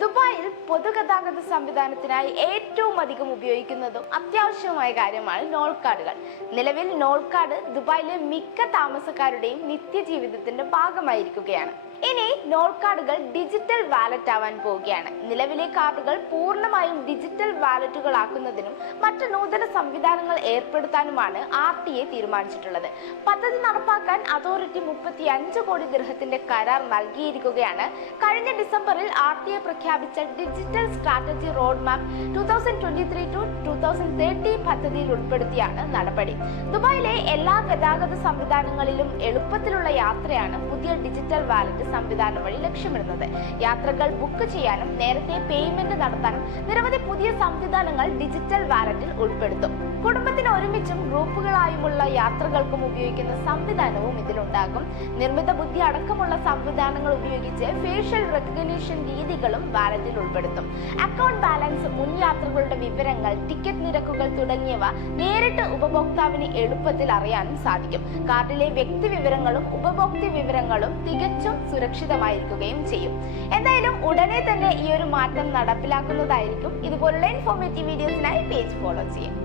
ദുബായിൽ പൊതുഗതാഗത സംവിധാനത്തിനായി ഏറ്റവും അധികം ഉപയോഗിക്കുന്നതും അത്യാവശ്യമായ കാര്യമാണ് നോൾ കാർഡുകൾ. നിലവിൽ നോൾ കാർഡ് ദുബായിലെ മിക്ക താമസക്കാരുടെയും നിത്യജീവിതത്തിന്റെ ഭാഗമായിരിക്കുകയാണ്. ഇനി നോൾ കാർഡുകൾ ഡിജിറ്റൽ വാലറ്റ് ആവാൻ പോവുകയാണ്. നിലവിലെ കാർഡുകൾ പൂർണ്ണമായും ഡിജിറ്റൽ വാലറ്റുകളാക്കുന്നതിനും മറ്റ് നൂതന സംവിധാനങ്ങൾ ഏർപ്പെടുത്താനുമാണ് RTA തീരുമാനിച്ചിട്ടുള്ളത്. പദ്ധതി നടപ്പാക്കാൻ അതോറിറ്റി 35 കോടി ദിർഹത്തിന്റെ കരാർ നൽകിയിരിക്കുകയാണ്. കഴിഞ്ഞ ഡിസംബറിൽ RTA പ്രഖ്യാപിച്ച digital strategy road map 2023 to 2030 പദ്ധതിയിൽ ഉൾപ്പെടുത്തിയാണ് നടപടി. ദുബായിലെ എല്ലാ ഗതാഗത സംവിധാനങ്ങളിലും എളുപ്പത്തിലുള്ള യാത്രയാണ് പുതിയ ഡിജിറ്റൽ വാലറ്റ് സംവിധാനം വഴി ലക്ഷ്യമിടുന്നത്. യാത്രകൾ ബുക്ക് ചെയ്യാനും നേരത്തെ പേയ്മെന്റ് നടത്താനും നിരവധി പുതിയ സംവിധാനങ്ങൾ ഡിജിറ്റൽ വാലറ്റിൽ ഉൾപ്പെടുത്തും. കുടുംബത്തിന് ഒരുമിച്ചും ഗ്രൂപ്പുകളായുമുള്ള യാത്രകൾക്കും ഉപയോഗിക്കുന്ന സംവിധാനവും ഇതിലുണ്ടാകും. നിർമ്മിത ബുദ്ധി അടക്കമുള്ള സംവിധാനങ്ങൾ ഉപയോഗിച്ച് ഫേഷ്യൽ റെക്കഗ്നിഷൻ രീതികളും വാലറ്റിൽ ഉൾപ്പെടുത്തും. അക്കൗണ്ട് ബാലൻസ്, മുൻ യാത്രകളുടെ വിവരങ്ങൾ, ടിക്കറ്റ് നിരക്കുകൾ തുടങ്ങിയവ നേരിട്ട് ഉപഭോക്താവിന് എളുപ്പത്തിൽ അറിയാനും സാധിക്കും. കാർഡിലെ വ്യക്തി വിവരങ്ങളും ഉപഭോക്തൃ വിവരങ്ങളും തികച്ചും സുരക്ഷിതമായിരിക്കുകയും ചെയ്യും. എന്തായാലും ഉടനെ തന്നെ ഈ ഒരു മാറ്റം നടപ്പിലാക്കുന്നതായിരിക്കും. ഇതുപോലുള്ള ഇൻഫോർമേറ്റീവ് വീഡിയോസിനായി പേജ് ഫോളോ ചെയ്യാം.